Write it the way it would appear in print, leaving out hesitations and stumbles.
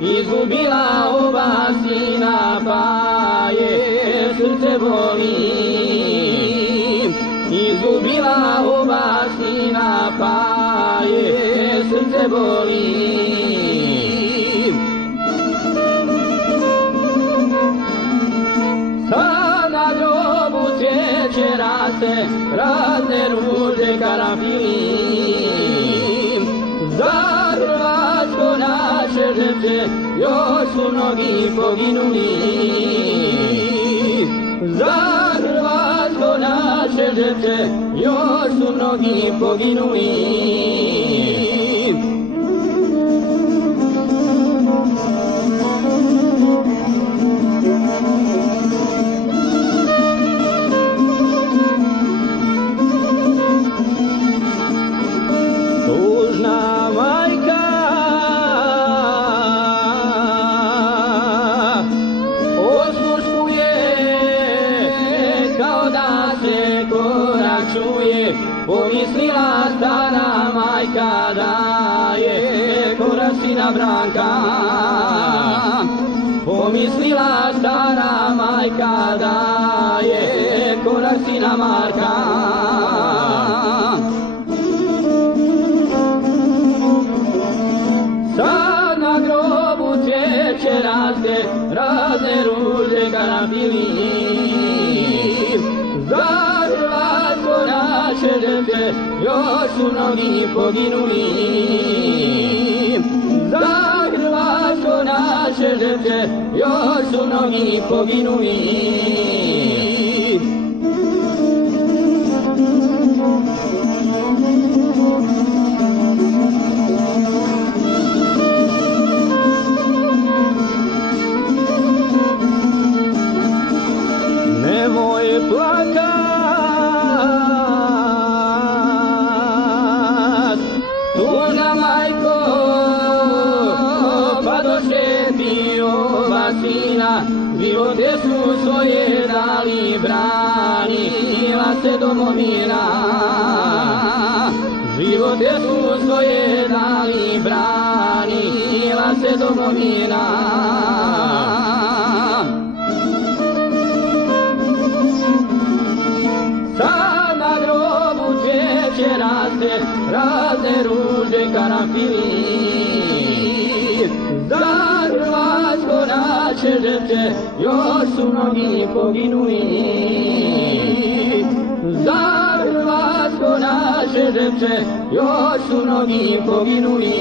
izgubila oba sina, pa je srce boli. Izgubila oba sina, pa je srce boli. Sad na grobu cvijeće raste, razne ruže karanfili. Za Hrvatsko naše žrtve još su mnogi poginuli. Za Hrvatsko naše žrtve još su mnogi poginuli. Tužna majka osluškuje kao da se korak čuje. Pomislila stara majka da je korak sina Branka. Pomislila stara majka da je korak sina Marka. Sad na grobu cvijeće raste, razne ruže karanfili. Za Hrvatsko naše žrtve još su mnogi poginuli. Za Hrvatsko naše žrtve još su mnogi poginuli. Nemoj plakat, tužna majko, pa došle ti oba sina, živote su svoje dali, branila se domovina. Živote su svoje dali, branila se domovina. Sad na grobu cvijeće raste, razne ruže karanfili. Za Hrvatsko naše žrtve još su mnogi poginuli. Za Hrvatsko naše žrtve još su mnogi poginuli.